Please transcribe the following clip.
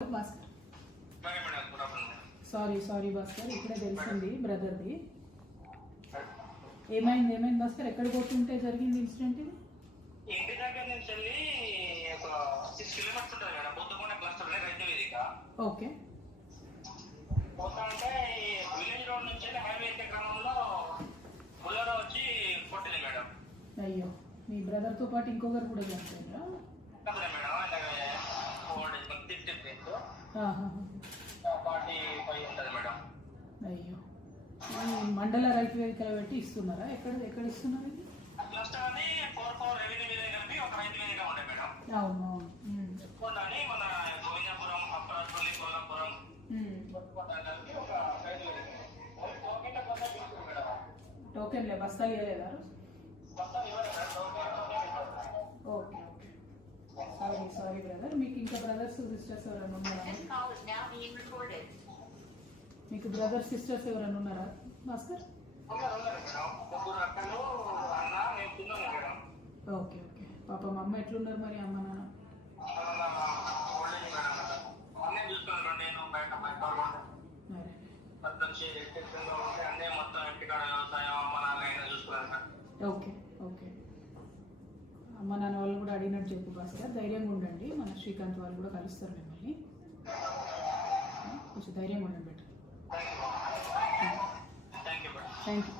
Bhaskar sorry Bhaskar, ఇప్పుడే తెలిసింది బ్రదర్ది. ఏమైంది భాస్కర్? ఎక్కడ పోతుంటే జరిగింది ఇన్సిడెంట్ ఇది? ఇంటి దగ్గర నుంచి వెళ్ళి ఒక 6 కిలోమీటర్స్ ఉంటుంది మేడం, బొద్దుకొండ క్లస్టర్ రైతు వేదిక. ఓకే. పోతా అంటే విలేజ్ రోడ్ నుంచి హైవే ఎక్కే క్రమంలో బుల్లెరో వచ్చి కొట్టింది మేడం. అయ్యో, మీ బ్రదర్ తో పాటు ఇంకొకరు కూడా చనిపోయారా? మేడం ఆయన 45 ఉంటుంది మేడం. అయ్యో, మండల రైతు వేదికలు పెట్టి ఇస్తున్నారా? ఎక్కడ ఇస్తున్నారు ఇది? క్లస్టర్ అని 4 రెవెన్యూ విలేజ్ కలిపి ఒక రైతు వేదిక ఉండే మేడం. అవును. అని మన గోవిందపురం, అప్పరాజపల్లి, కొల్లాపురం కలిపి ఒక రైతు వేదిక. టోకెన్లే, బస్తాలు ఇవ్వలేదా? ఓకే. Sorry brother. మీకు ఇంకా బ్రదర్స్ సిస్టర్స్ ఎవరైనా ఉన్నారా? మీకు బ్రదర్స్ సిస్టర్స్ ఎవరైనా ఉన్నారా భాస్కర్? ఓకే. పాపం అమ్మ ఎట్లున్నారు మరి? అమ్మ నాన్న ఓకే. అమ్మ నాన్న వాళ్ళు కూడా అడిగినట్టు చెప్పు భాస్కర్. ధైర్యంగా ఉండండి. మన శ్రీకాంత్ వాళ్ళు కూడా కలుస్తారు మిమ్మల్ని. కొంచెం ధైర్యంగా ఉండండి బెటర్. Thank you.